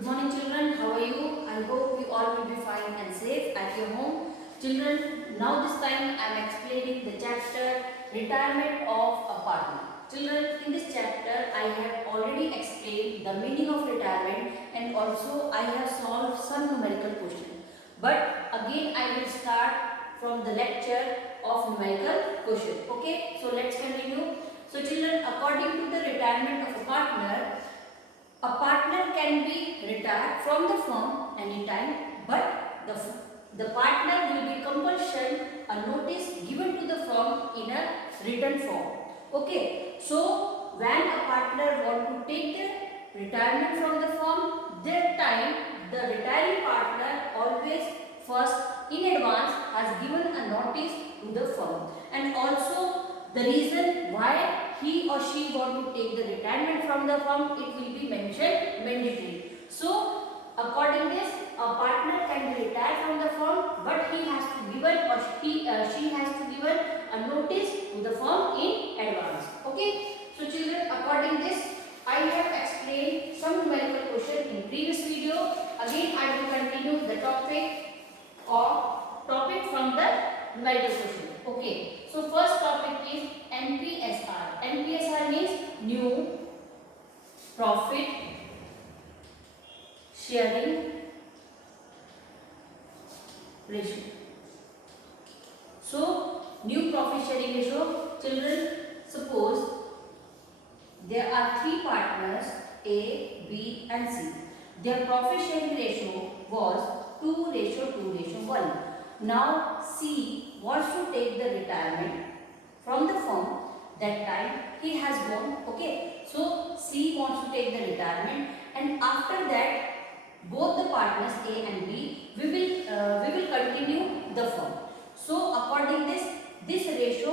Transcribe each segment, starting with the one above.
Good morning children, how are you? I hope you all will be fine and safe at your home. Children, now this time I am explaining the chapter Retirement of a Partner. Children, in this chapter I have already explained the meaning of retirement and also I have solved some numerical questions. But again I will start from the lecture of numerical question. Okay, so let's continue. So children, according to the retirement of a partner can be retired from the firm anytime, but the partner will be compulsion a notice given to the firm in a written form. Okay, so when a partner want to take the retirement from the firm, that time the retiring partner always first in advance has given a notice to the firm, and also the reason why he or she want to take the retirement from the firm, it will be mentioned mandatory. So according this, a partner can be retired from the firm, but he has to given or she has to given a notice to the firm in advance. Okay. So children, according this, I have explained some numerical question in previous video. Again, I will continue the topic from the numerical question. Okay. So first topic is NPSR. NPSR means new profit sharing ratio. So new profit sharing ratio, children, suppose there are three partners A, B and C. Their profit sharing ratio was 2:2:1. Now C wants to take the retirement from the firm. That time he has gone. Okay, so C wants to take the retirement, and after that both the partners A and B we will continue the firm. So according this ratio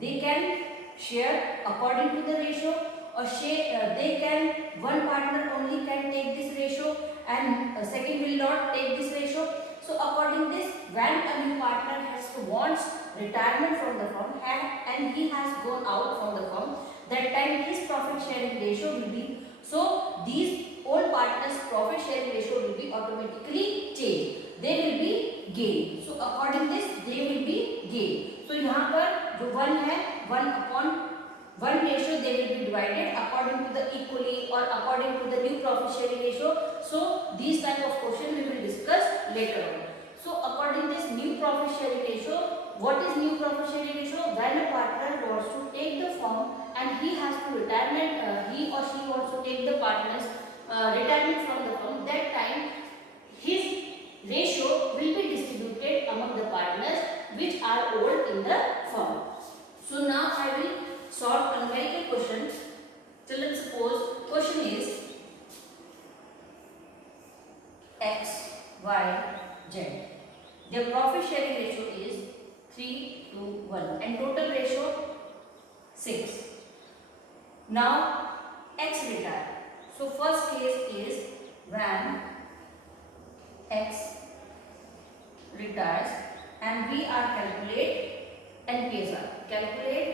they can share according to the ratio, or they can one partner only can take this ratio and second will not take this ratio. So according this, when a new partner wants retirement from the firm and he has gone out from the firm, that time his profit sharing ratio will be, so these old partners profit sharing ratio will be automatically changed. They will be gain. So according this they will be gain. So यहाँ पर जो one है 1/1 ratio they will be divided according to the equally or according to the new profit sharing ratio. So these type of question we will discuss later on. So according this new profit sharing ratio, what is new profit sharing ratio? When a partner wants to take the firm and he has to retirement, he or she wants to take the partner's retirement from the firm, that time his ratio will be distributed among the partners which are old in the firm. So now I will solve a numerical question. Children, suppose question is X, Y, Z. Their profit sharing ratio is 3:1 and total ratio 6. Now X retire. So first case is when X retires and we are calculate NPSR. Calculate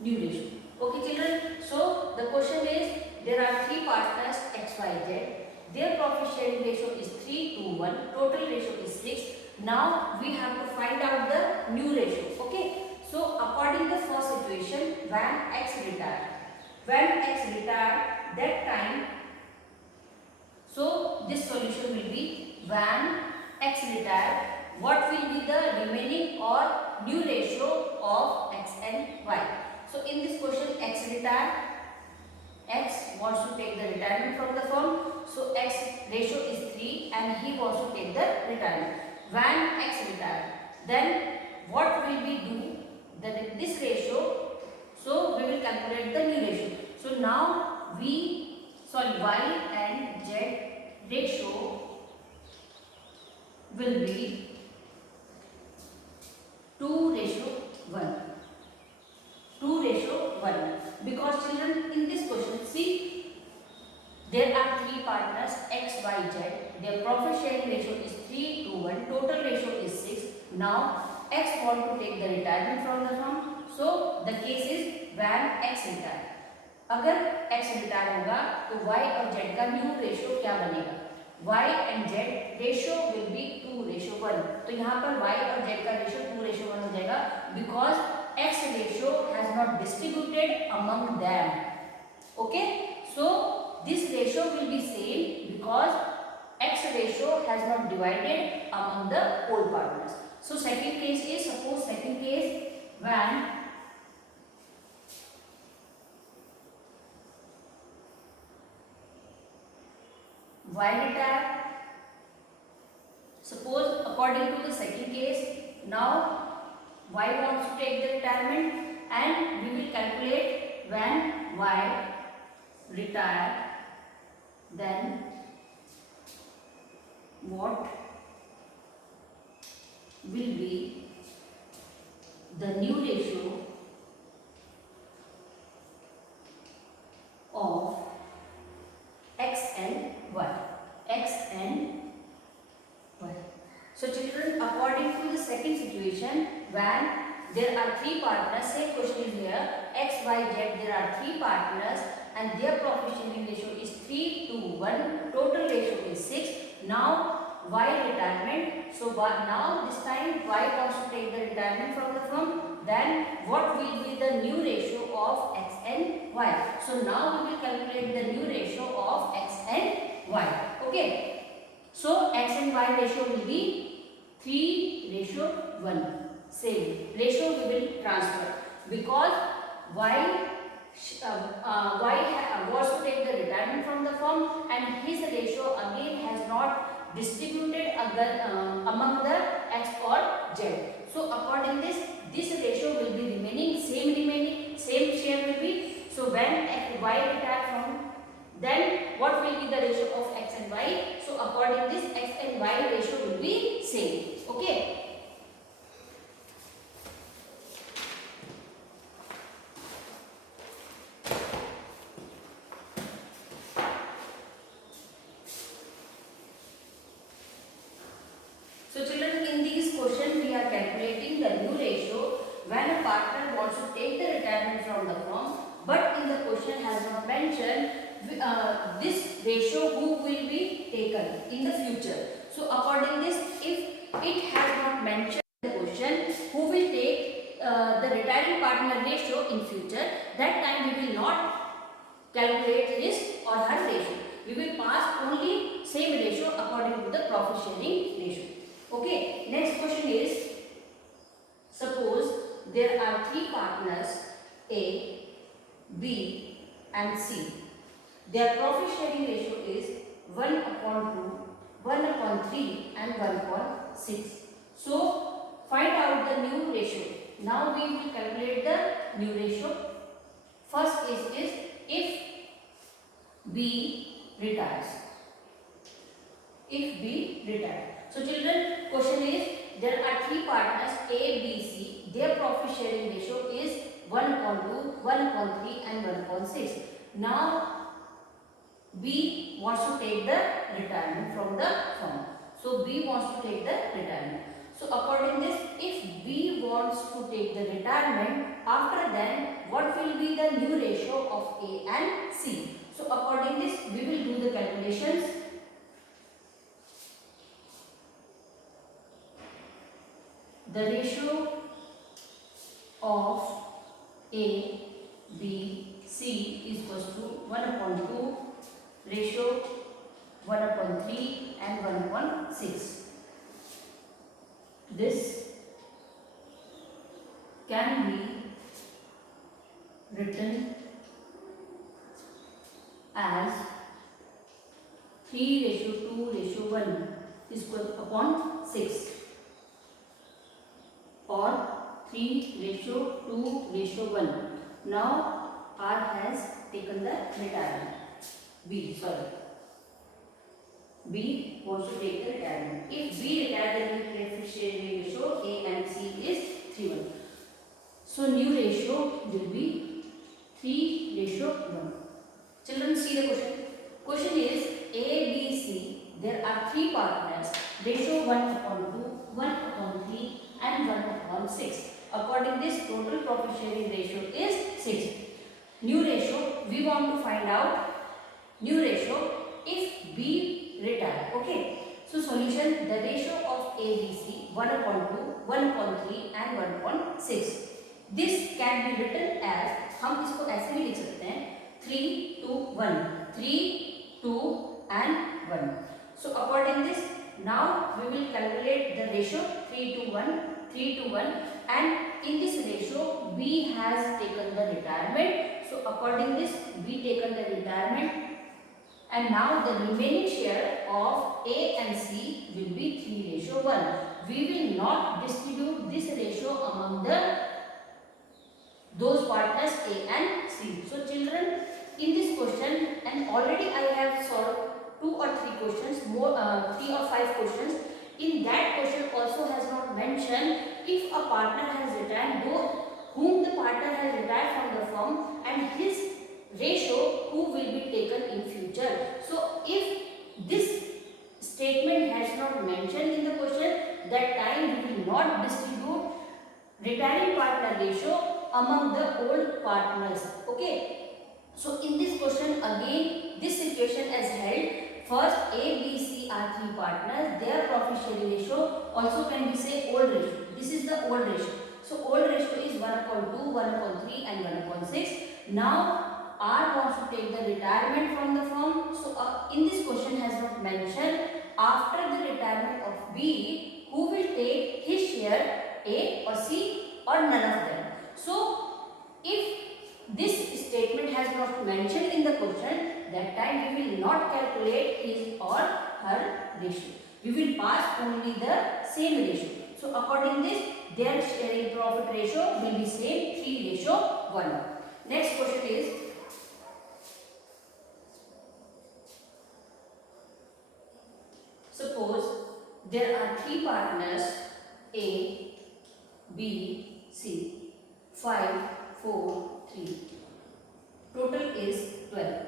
new ratio. Okay children, so the question is there are three partners X, Y, Z. Their profit sharing ratio is 3:1. Total ratio is 6. Now we have to find out the new ratio. Okay. So according to the first situation, when X retire, that time, so this solution will be when X retire, what will be the remaining or new ratio of X and Y. So in this question X retire, X wants to take the retirement from the firm, so X ratio is 3 and he wants to take the retirement. When X retire, then what will we do? That this ratio, so we will calculate the new ratio. So now Y and Z ratio will be 2:1. 2:1. Because children, in this question, see, there are three partners X, Y, Z. Their profit sharing ratio is 3:1. Total ratio is 6. Now X want to take the retirement from the firm. So the case is when X retire. अगर x retire होगा तो y और z का new ratio क्या बनेगा? y and z ratio will be 2:1। तो यहाँ पर y और z का रेशियो 2:1 हो जाएगा because x ratio has not distributed among them. Okay, so this ratio will be same because x ratio has not divided among the whole partners. So second case is, suppose second case when y retire. Suppose according to the second case, now y wants to take the retirement and we will calculate when y retire, then what will be the new ratio of x and y. X and y. So children, according to the second situation, when there are three partners, say question is here, x, y, z, there are three partners and their profit sharing ratio is 3:1, total ratio is 6. Now y retirement, so now this time y wants to take the retirement from the firm, then what will be the new ratio of x and y? So now we will calculate the new ratio of x and y. Okay, so x and y ratio will be 3:1. Same ratio we will transfer because y wants to take the retirement from the firm and his ratio again has not distributed among the x or z. So according this ratio will be remaining same share will be. So when y retire from, then what will be the ratio of x and y? So according this x and y ratio will be same. Okay. So children, in this question we are calculating the new ratio when a partner wants to take the retirement from the firm, but in the question has not mentioned this ratio who will be taken in the future. So according this, if it has not mentioned the question who will take the retiring partner ratio in future, that time we will not calculate his or her ratio. We will pass only same ratio according to the profit sharing ratio. Okay, next question is, suppose there are three partners A, B and C. Their profit sharing ratio is 1/2, 1/3 and 1/6. So find out the new ratio. Now we will calculate the new ratio. First is if B retires. If B retires. So children, question is, there are three partners A, B, C. Their profit sharing ratio is 1/2, 1/3 and 1/6. Now B wants to take the retirement from the firm. So B wants to take the retirement. So according this, if B wants to take the retirement, after then what will be the new ratio of A and C? So according this, we will do the calculations. The ratio of A, B, C is equals to 1/2, ratio 1/3 and 1/6. This can be written as 3:2:1 is equal upon 6 or 3:2:1. Now R has taken the retirement. B wants to take the retirement. If B retire, then the profit sharing ratio A and C is 3:1. So new ratio will be 3:1. Children, see the question. Question is A, B, C. There are three partners. Ratio 1/2, 1/3 and 1/6. According this, total profit sharing ratio is 6. New ratio, we want to find out new ratio if B retire. Okay. So solution, the ratio of ABC 1/2, 1/3 and 1/6. This can be written as, हम इसको ऐसे भी लिख सकते हैं 3 to 1, 3, 2 and 1. So according this, now we will calculate the ratio 3 to 1, 3 to 1, and in this ratio B has taken the retirement. So according this, B taken the retirement, and now the remaining share of A and C will be 3:1. We will not distribute this ratio among those partners A and C. So children, in this question, and already I have solved 2 or 3 questions, more 3 or 5 questions. In that question also has not mentioned if a partner has retired, whom the partner has retired from the firm, and his ratio who will be taken in future. So if this statement has not mentioned in the question, that time we will not distribute retiring partner ratio among the old partners. Okay. So in this question again, this situation is held. First, A, B, C are 3 partners. Their profit sharing ratio also can be say old ratio. This is the old ratio. So old ratio is 1/2, 1/3 and 1/6. Now R wants to take the retirement from the firm. So in this question has not mentioned after the retirement of B, who will take his share, A or C or none of them. So if this statement has not mentioned in the question, that time we will not calculate his or her ratio. We will pass only the same ratio. So according this, their sharing profit ratio will be same 3:1. Next question is, suppose there are 3 partners A, B, C, 5, 4, 3. Total is 12.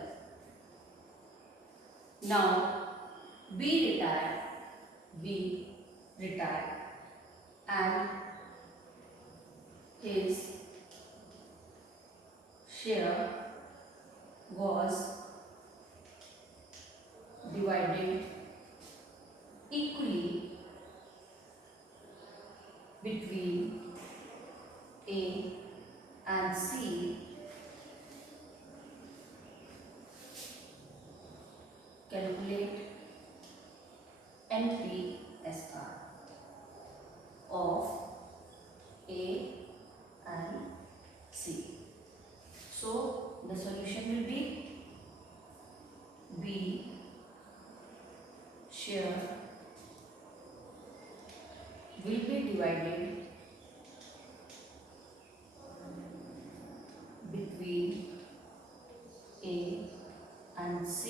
Now B retired and his share was divided equally between A and C. Calculate NPSR of A and C. So the solution will be B share will be divided between A and C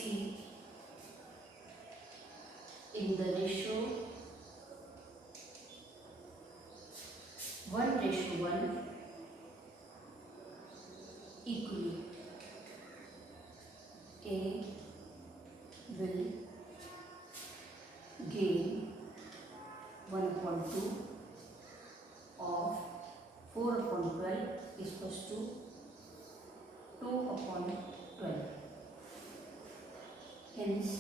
in the ratio 1:1 equally. A will gain 1/2 of 4/12 is equals to 2/12. Hence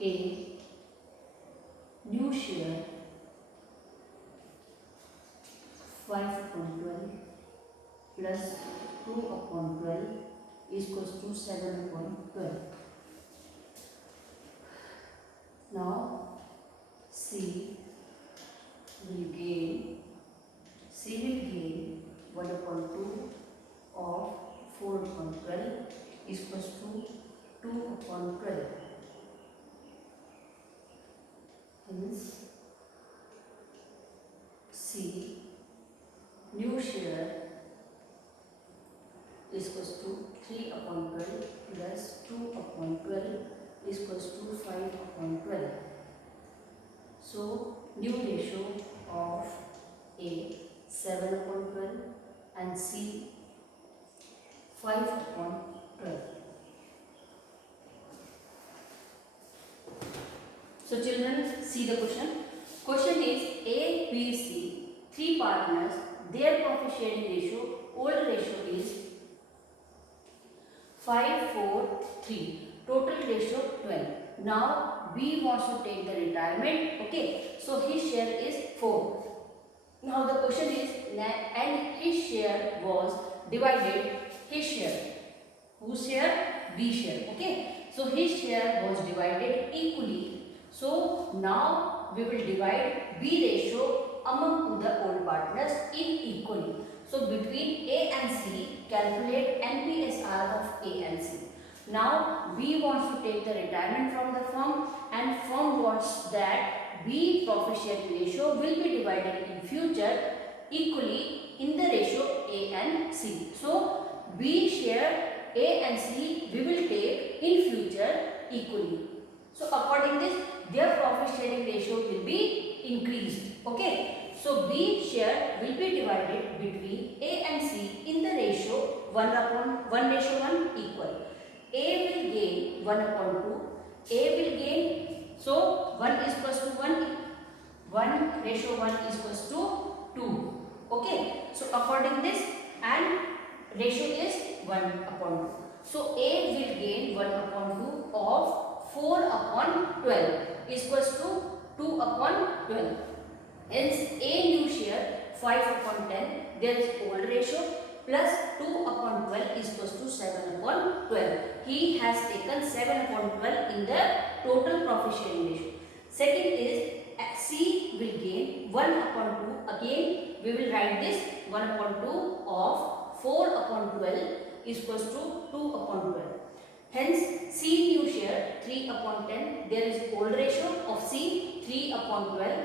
A new share 5/12 plus 2/12 is equals to 7/12. Now C will gain 1/2 of 4/12 is equals to 2/12. Hence C new share is equals to 3/12 plus 2/12 is equals to 5/12. So new ratio of A 7/12 and C 5/12. So children, see the question. Question is A, B, C, 3 partners, their profit sharing ratio old ratio is 5:4:3. Total ratio 12. Now B wants to take the retirement. Okay, so his share is 4. Now the question is, and his share was divided. His share, whose share? B share. Okay, so his share was divided equally. So now we will divide B ratio among the old partners in equally. So between A and C, calculate NPSR of A and C. Now B wants to take the retirement from the firm, and firm wants that B profit sharing ratio will be divided in future equally in the ratio A and C. So B share A and C we will take in future equally. So according this, their profit sharing ratio will be increased. Okay, so B share will be divided between A and C in the ratio 1:1 equal. A will gain 1/2. A will gain, so 1 is equals to 1. 1 ratio 1 is equals to 2. Okay, so according this, and ratio is 1/2. So A will gain 1/2 of 4/12 is equals to 2/12. Hence A new share 5/10. There is old ratio plus 2/12 is equals to 7/12. He has taken 7/12 in the total profit sharing ratio. Second is C will gain 1/2. Again we will write this 1/2 of 4/12 is equals to 2/12. Hence C new share 3/10. There is old ratio of C 3/12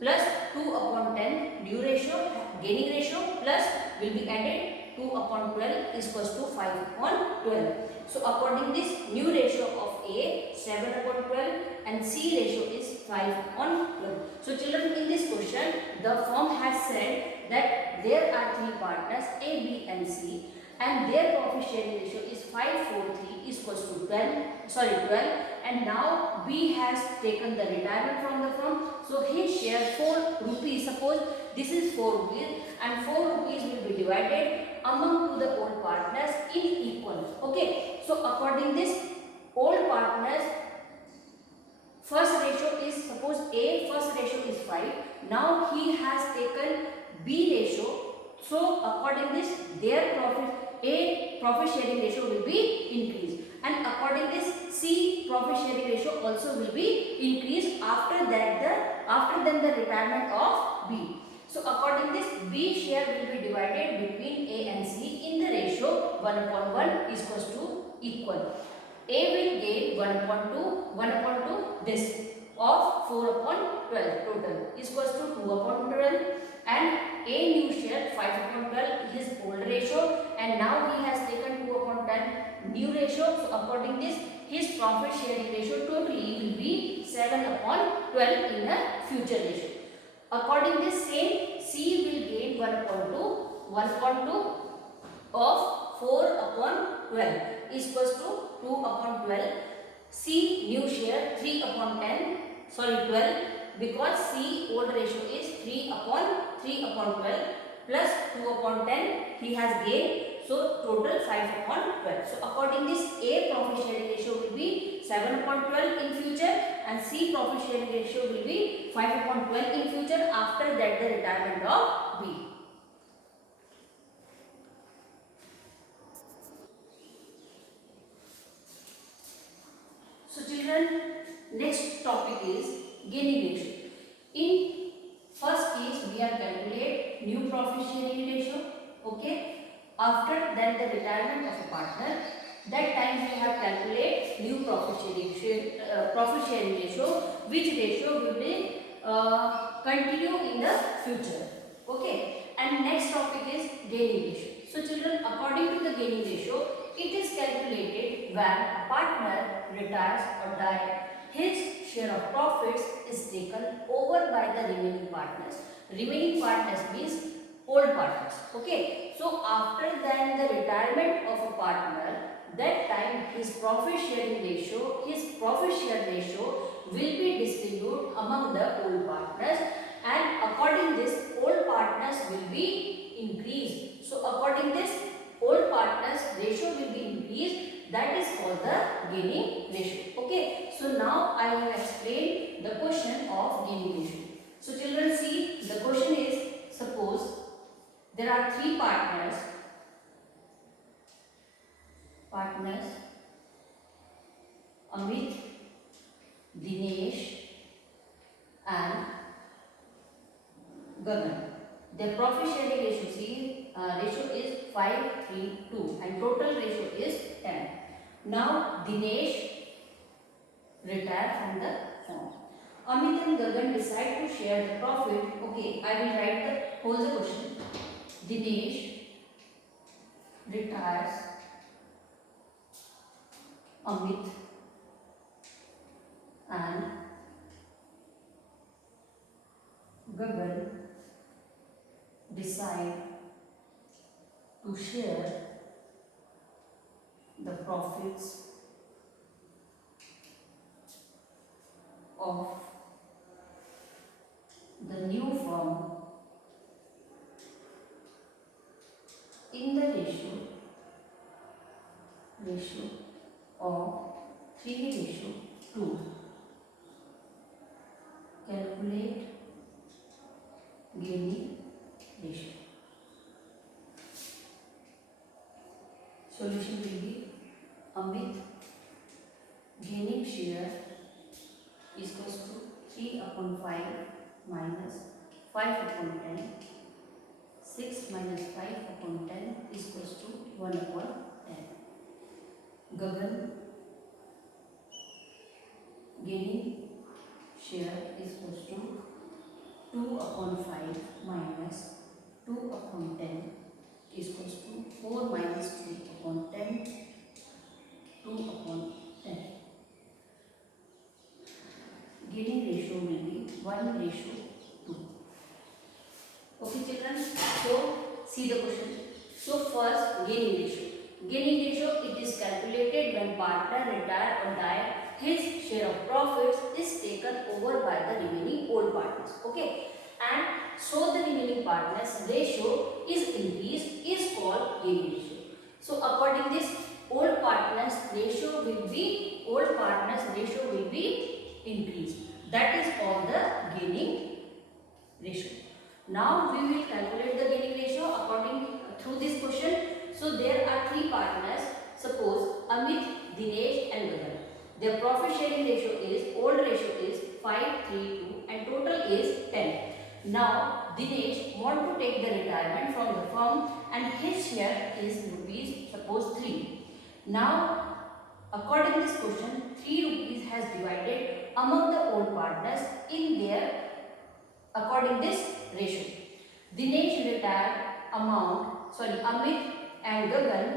plus 2/10 new ratio, gaining ratio, plus will be added 2/12 is equals to 5/12. So according this, new ratio of A 7/12 and C ratio is 5/12. So children, in this question the firm has said that there are 3 partners A, B and C, and their profit sharing ratio is 5:4:3 is equals to 12, and now B has taken the retirement from the firm. So his share 4 rupees. Suppose this is 4 rupees, and 4 rupees will be divided among to the old partners in equal. Okay, so according this, old partners first ratio is, suppose A first ratio is 5. Now he has taken B ratio. So according this, their profit sharing ratio will be increased, and according this C profit sharing ratio also will be increased after the retirement of B. So according this, B share will be divided between A and C in the ratio 1/1 is equals to equal. A will gain 1/2 this of 4/12 total is equals to 2/12, and A new share 5/12 his old ratio, and now he has taken 2/10 new ratio. So according this, his profit sharing ratio totally will be 7/12 in the future ratio. According this same, C will gain 1/2 of 4/12 is equals to 2/12. C new share 12, because C old ratio is 3/12 plus 2/10 he has gained, so total 5/12. So according this, A profit sharing ratio will be 7/12 in future, and C profit sharing ratio will be 5/12 in future after that the retirement of B. So children, next topic is gaining ratio. In first case we are calculate new profit sharing ratio. Okay, after then the retirement of a partner, that time we have calculate new profit sharing ratio, which ratio we will continue in the future. Okay, and next topic is gaining ratio. So children, according to the gaining ratio, it is calculated when a partner retires or dies, his share of profits is taken over by the remaining partners. Remaining partners means old partners. Okay, so after then the retirement of a partner, that time his profit share ratio will be distributed among the old partners, and according this old partners will be increased. So according gaining ratio. Okay, so now I have explained the question of gaining ratio. So children, see, the question is, suppose there are three partners Amit, Dinesh and Gagan. Their profit sharing ratio is 5:3:2 and total ratio is 10. Now Dinesh retire from the firm. Amit and Gagan decide to share the profit. Okay, I will write the whole question. Dinesh retires, Amit and Gagan decide to share the profits of the new firm in the ratio of 3:2. Calculate gaining ratio. Solution will be Amit gaining share is equals to 3/5 minus 5/10. 6 minus 5/10 is equals to 1/10. Gagan gaining share is equals to 2/5 minus 2/10 is equals to 4 minus 3/10, 2/10. Gaining ratio will be 1:2. Okay children, so see the question. So first, gaining ratio. Gaining ratio, it is calculated when partner retire or die, his share of profits is taken over by the remaining old partners. Okay, and so the remaining partners ratio is increased is called gaining ratio. So according this, old partners ratio will be increased. That is called the gaining ratio. Now we will calculate the gaining ratio according through this question. So there are three partners. Suppose Amit, Dinesh and Gagan. Their profit sharing ratio is, old ratio is 5:3:2 and total is 10. Now Dinesh want to take the retirement from the firm and his share is rupees, suppose 3. Now according to this question, 3 rupees has divided among the old partners in their according this ratio. Dinesh retired Amit and Gagan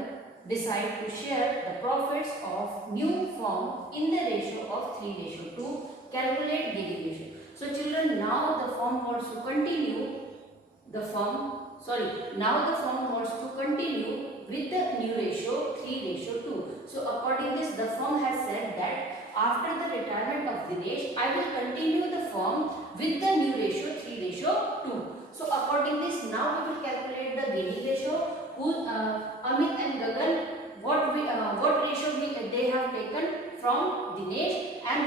decide to share the profits of new firm in the ratio of 3:2. Calculate gaining ratio. So children, now the firm wants to continue with the new ratio 3:2. So according this, the firm has said that after the retirement of Dinesh, I will continue the firm with the new ratio 3:2. So according this, now we will calculate the gaining ratio. Amit and Gagan, what ratio they have taken from Dinesh, and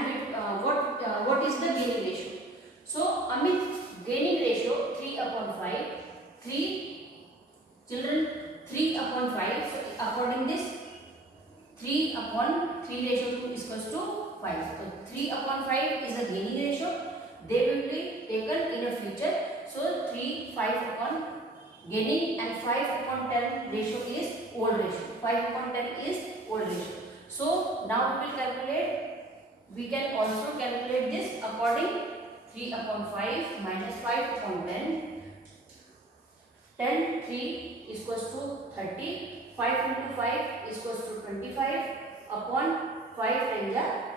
what is the gaining ratio. So Amit gaining ratio 3/5. 3 children, 3/5. So according this, 3/3:2 is equals to 5. So 3/5 is a gaining ratio. They will be taken in a future. So 5 upon gaining and 5/10 ratio is old ratio. 5/10 is old ratio. So now we can also calculate this according 3/5 minus 5/10. 10, 3 is equals to 30. 5 into 5 is equals to 25 upon 5 and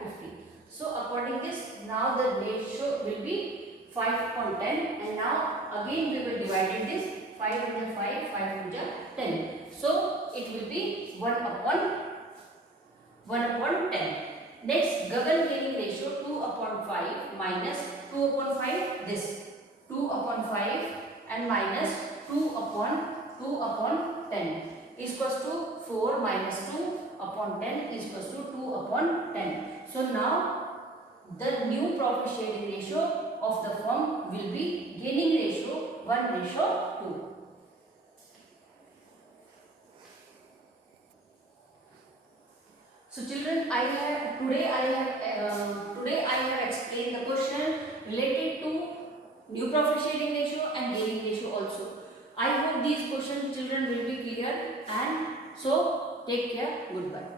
50. So according this, now the ratio will be 5/10, and now again we will divide this 5 into 5, 5 into 10. So it will be 1/10. Next, Gagan gaining ratio 2/5 minus 2/5, this 2/5 and minus 2/10 is equals to 4 minus 2 upon 10 is equals to 2 upon 10. So now the new profit sharing ratio of the firm will be gaining ratio 1:2. So children, today I have explained the question related to new profit sharing ratio and gaining ratio also. I hope these questions children will be clear, and so take care. Goodbye.